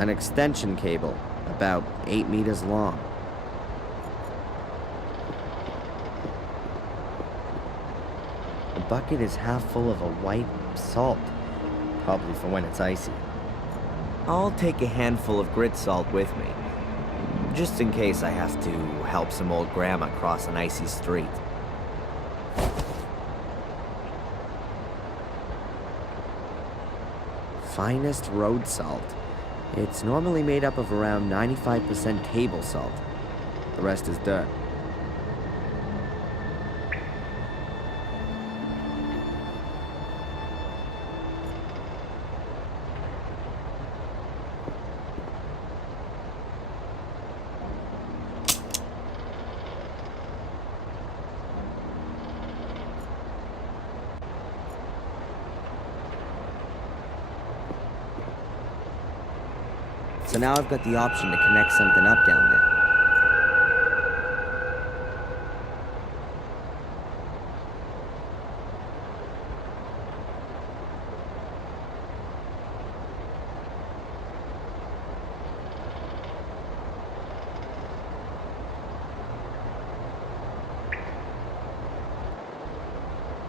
An extension cable, about 8 meters long. The bucket is half full of a white salt, probably for when it's icy. I'll take a handful of grit salt with me, just in case I have to help some old grandma cross an icy street. Finest road salt. It's normally made up of around 95% table salt. The rest is dirt. So now I've got the option to connect something up down there.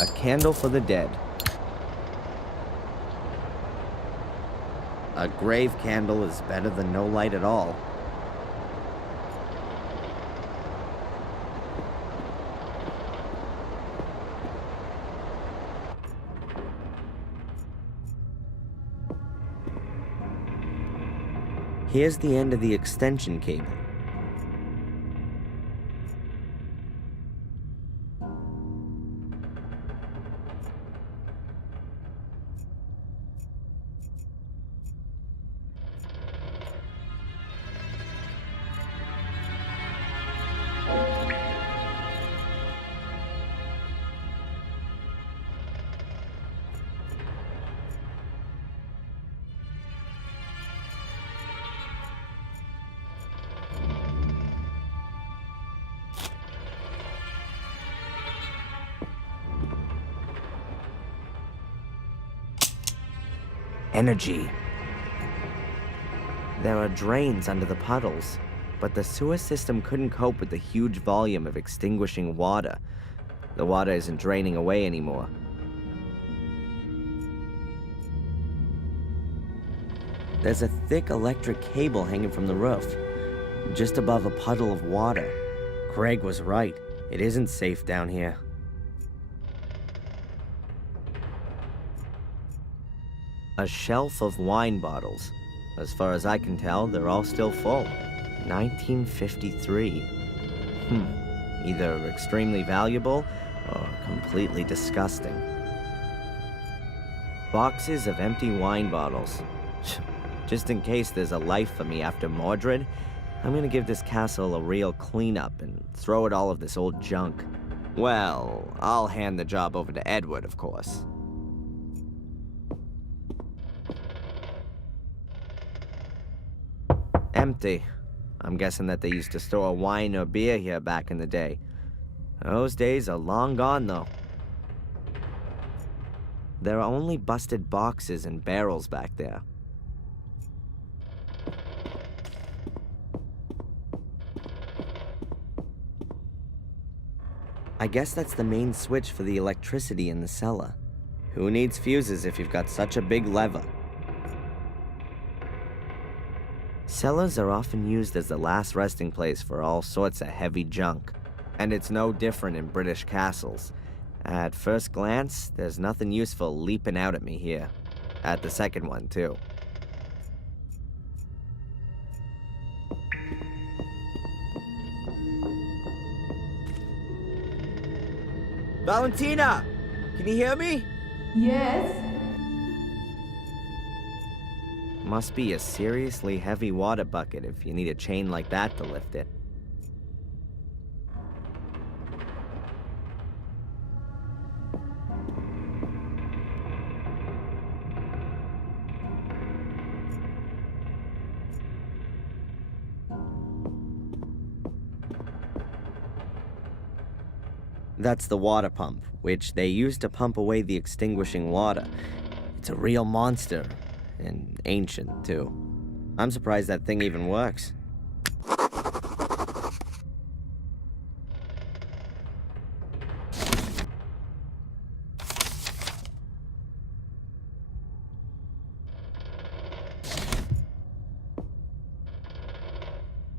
A candle for the dead. A grave candle is better than no light at all. Here's the end of the extension cable. Energy. There are drains under the puddles, but the sewer system couldn't cope with the huge volume of extinguishing water. The water isn't draining away anymore. There's a thick electric cable hanging from the roof, just above a puddle of water. Craig was right. It isn't safe down here. A shelf of wine bottles. As far as I can tell, they're all still full. 1953. Either extremely valuable or completely disgusting. Boxes of empty wine bottles. Just in case there's a life for me after Mordred, I'm gonna give this castle a real cleanup and throw at all of this old junk. Well, I'll hand the job over to Edward, of course. Empty. I'm guessing that they used to store wine or beer here back in the day. Those days are long gone, though. There are only busted boxes and barrels back there. I guess that's the main switch for the electricity in the cellar. Who needs fuses if you've got such a big lever? Cellars are often used as the last resting place for all sorts of heavy junk. And it's no different in British castles. At first glance, there's nothing useful leaping out at me here. At the second one, too. Valentina! Can you hear me? Yes? Must be a seriously heavy water bucket if you need a chain like that to lift it. That's the water pump, which they use to pump away the extinguishing water. It's a real monster, and ancient, too. I'm surprised that thing even works.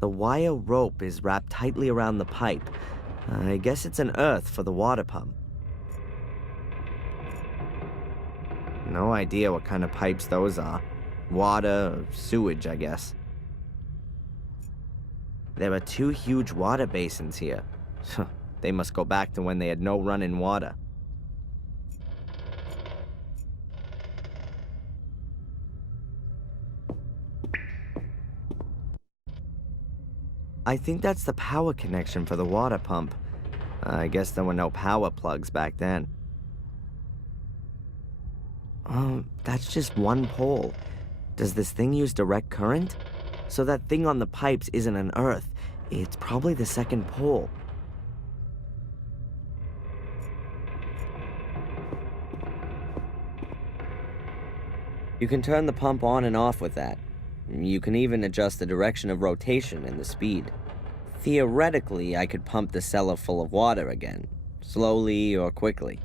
The wire rope is wrapped tightly around the pipe. I guess it's an earth for the water pump. No idea what kind of pipes those are. Water or sewage, I guess. There are 2 huge water basins here. They must go back to when they had no running water. I think that's the power connection for the water pump. I guess there were no power plugs back then. Oh, that's just one pole. Does this thing use direct current? So that thing on the pipes isn't an earth. It's probably the second pole. You can turn the pump on and off with that. You can even adjust the direction of rotation and the speed. Theoretically, I could pump the cellar full of water again, slowly or quickly.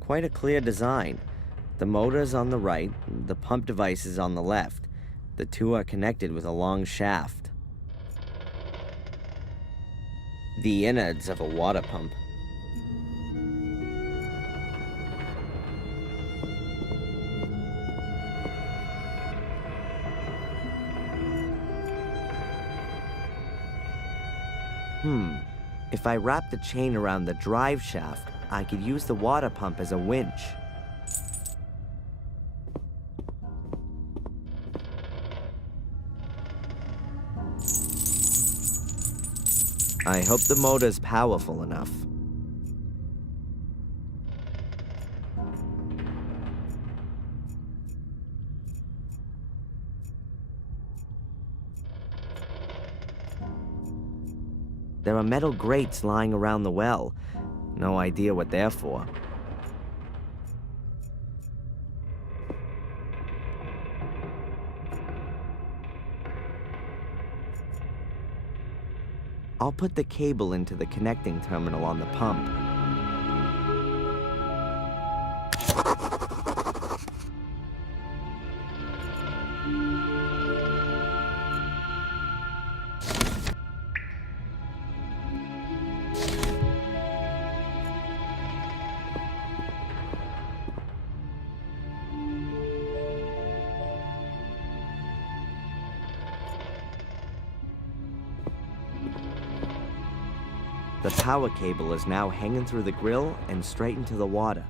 Quite a clear design. The motor's on the right, the pump device is on the left. The 2 are connected with a long shaft. The innards of a water pump. If I wrap the chain around the drive shaft, I could use the water pump as a winch. I hope the motor's powerful enough. There are metal grates lying around the well. No idea what they're for. I'll put the cable into the connecting terminal on the pump. The power cable is now hanging through the grill and straight into the water.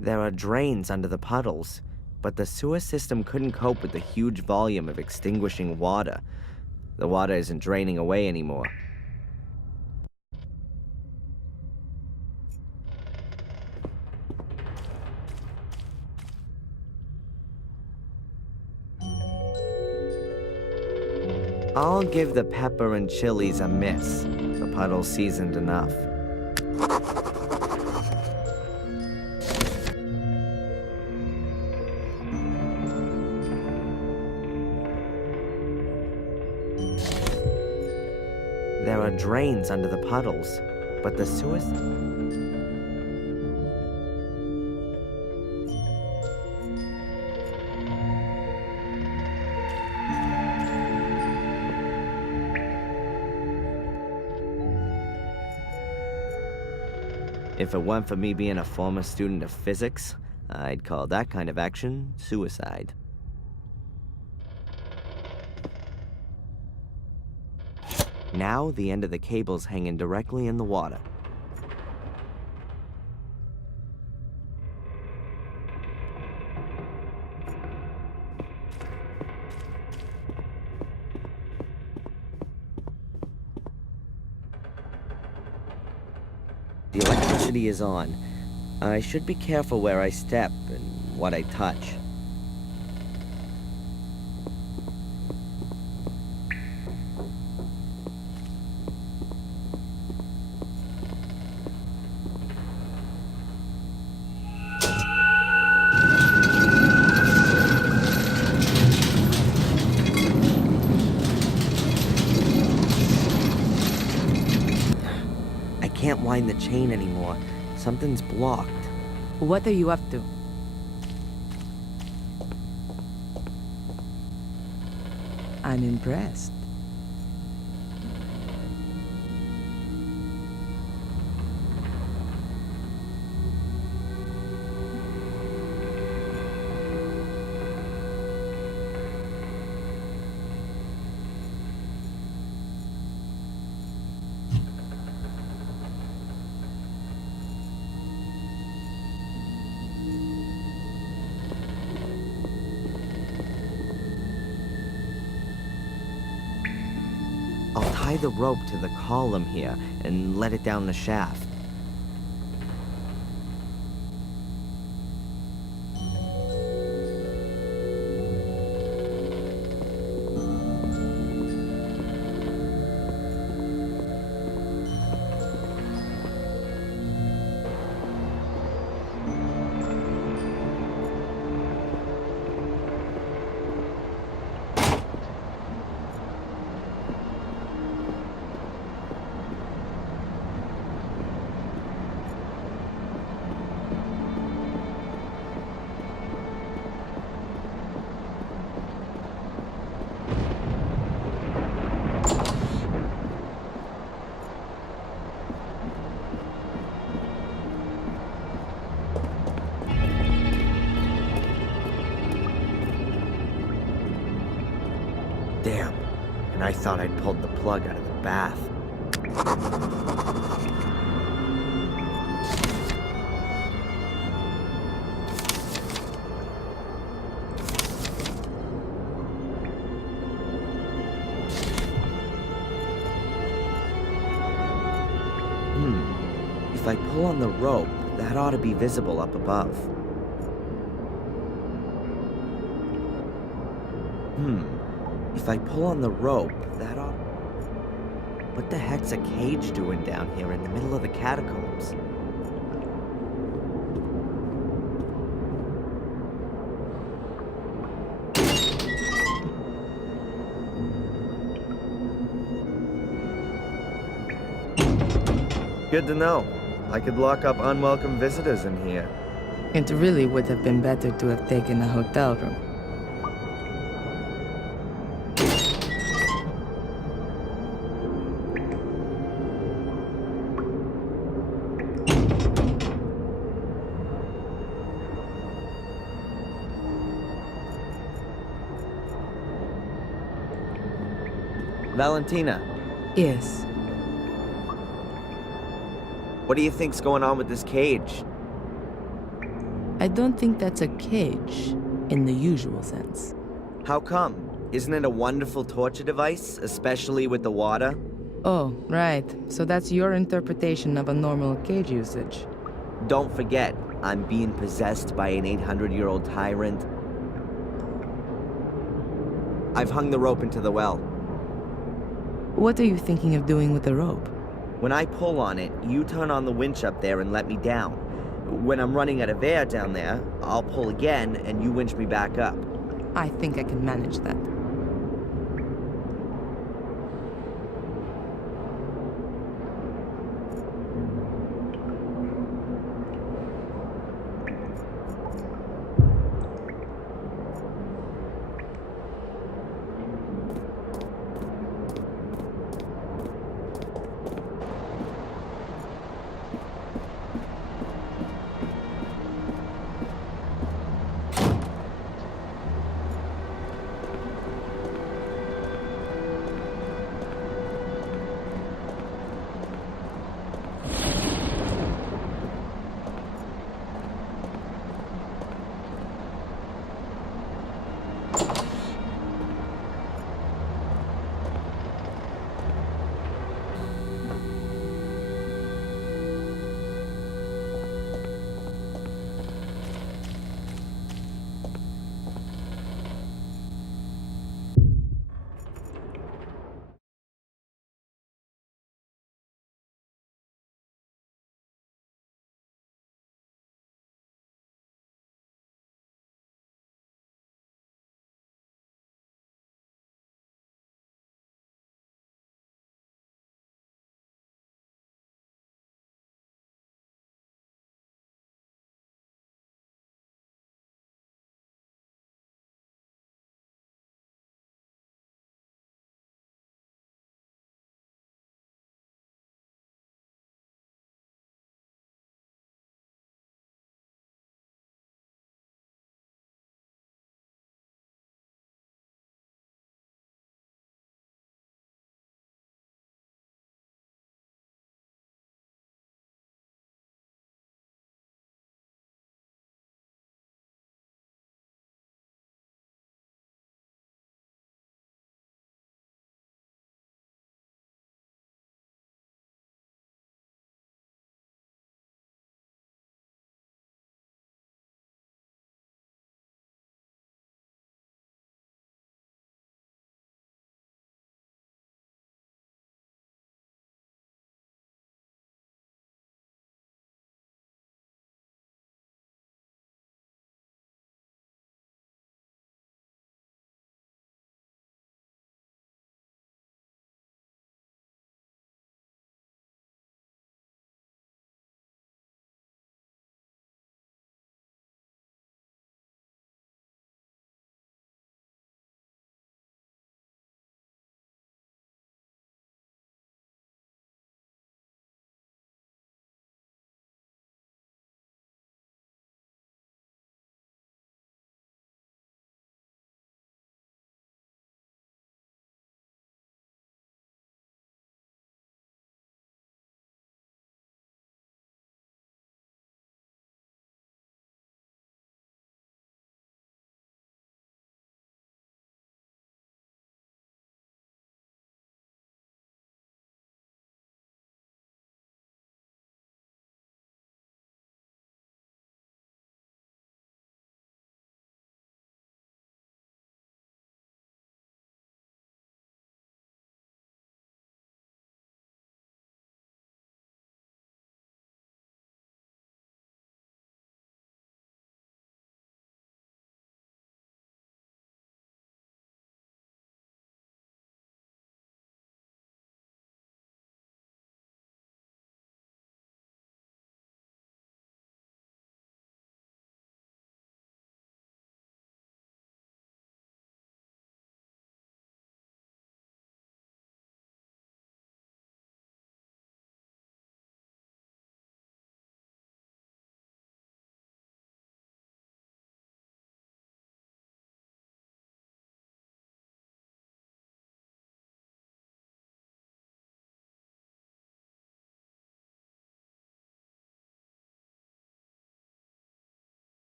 There are drains under the puddles, but the sewer system couldn't cope with the huge volume of extinguishing water. The water isn't draining away anymore. I'll give the pepper and chilies a miss. The puddle's seasoned enough. There are drains under the puddles, but the sewer... If it weren't for me being a former student of physics, I'd call that kind of action suicide. Now, the end of the cable's hanging directly in the water. The electricity electricity is on. I should be careful where I step and what I touch. I can't wind the chain anymore. Something's blocked. What are you up to? I'm impressed. I'll tie the rope to the column here and let it down the shaft. Damn, and I thought I'd pulled the plug out of the bath. If I pull on the rope, that ought to be visible up above. If I pull on the rope, that ought... What the heck's a cage doing down here in the middle of the catacombs? Good to know. I could lock up unwelcome visitors in here. It really would have been better to have taken a hotel room. Valentina, Yes. what do you think's going on with this cage? I don't think that's a cage, in the usual sense. How come? Isn't it a wonderful torture device, especially with the water? Oh, right. So that's your interpretation of a normal cage usage. Don't forget, I'm being possessed by an 800-year-old tyrant. I've hung the rope into the well. What are you thinking of doing with the rope? When I pull on it, you turn on the winch up there and let me down. When I'm running out of air down there, I'll pull again and you winch me back up. I think I can manage that.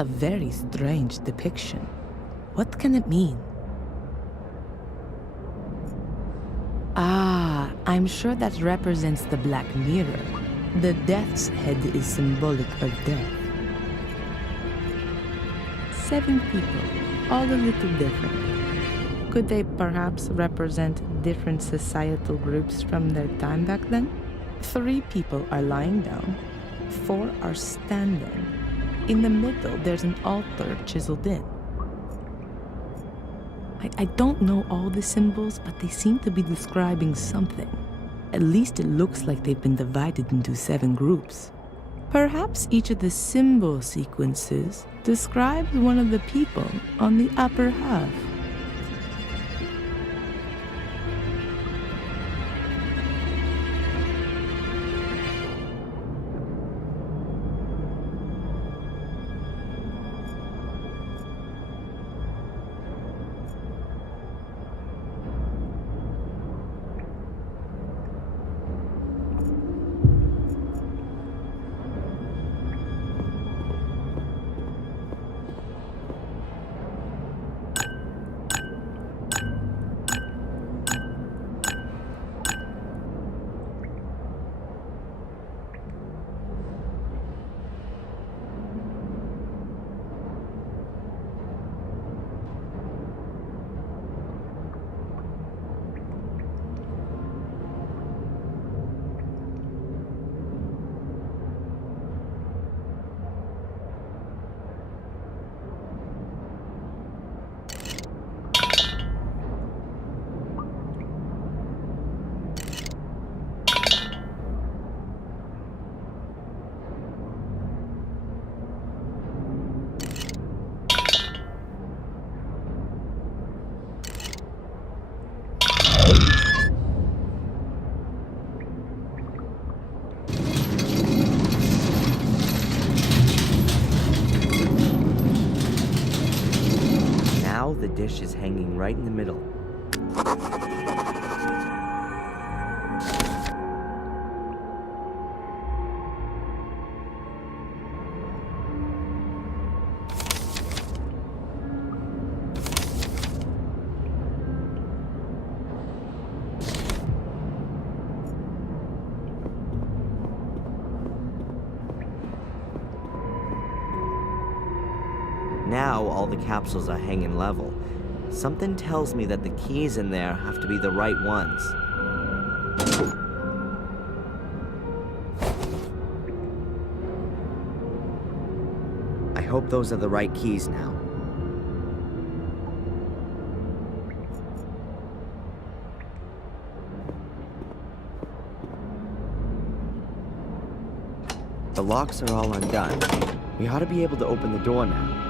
A very strange depiction. What can it mean? Ah, I'm sure that represents the Black Mirror. The death's head is symbolic of death. 7 people, all a little different. Could they perhaps represent different societal groups from their time back then? 3 people are lying down, 4 are standing. In the middle, there's an altar chiseled in. I don't know all the symbols, but they seem to be describing something. At least it looks like they've been divided into 7 groups. Perhaps each of the symbol sequences describes one of the people on the upper half. The dish is hanging right in the middle. Now all the capsules are hanging level. Something tells me that the keys in there have to be the right ones. I hope those are the right keys now. The locks are all undone. We ought to be able to open the door now.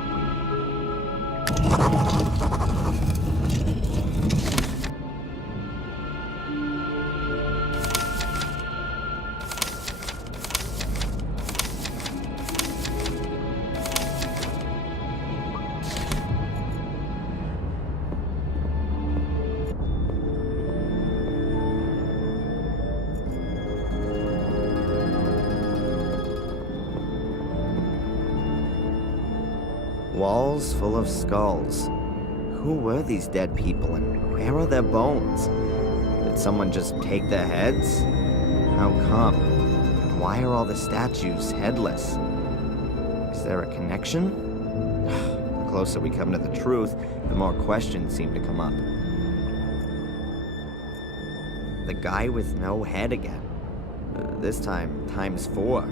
Walls full of skulls. Who were these dead people and where are their bones? Did someone just take their heads? How come? And why are all the statues headless? Is there a connection? The closer we come to the truth, the more questions seem to come up. The guy with no head again. This time, times 4.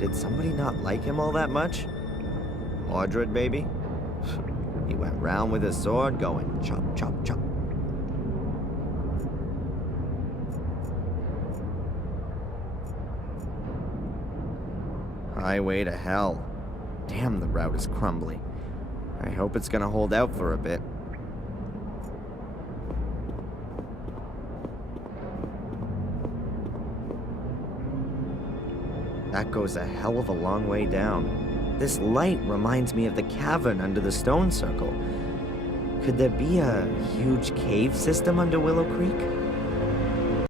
Did somebody not like him all that much? Mordred, baby? He went round with his sword going chop, chop, chop. Highway to hell. Damn, the route is crumbly. I hope it's gonna hold out for a bit. That goes a hell of a long way down. This light reminds me of the cavern under the stone circle. Could there be a huge cave system under Willow Creek?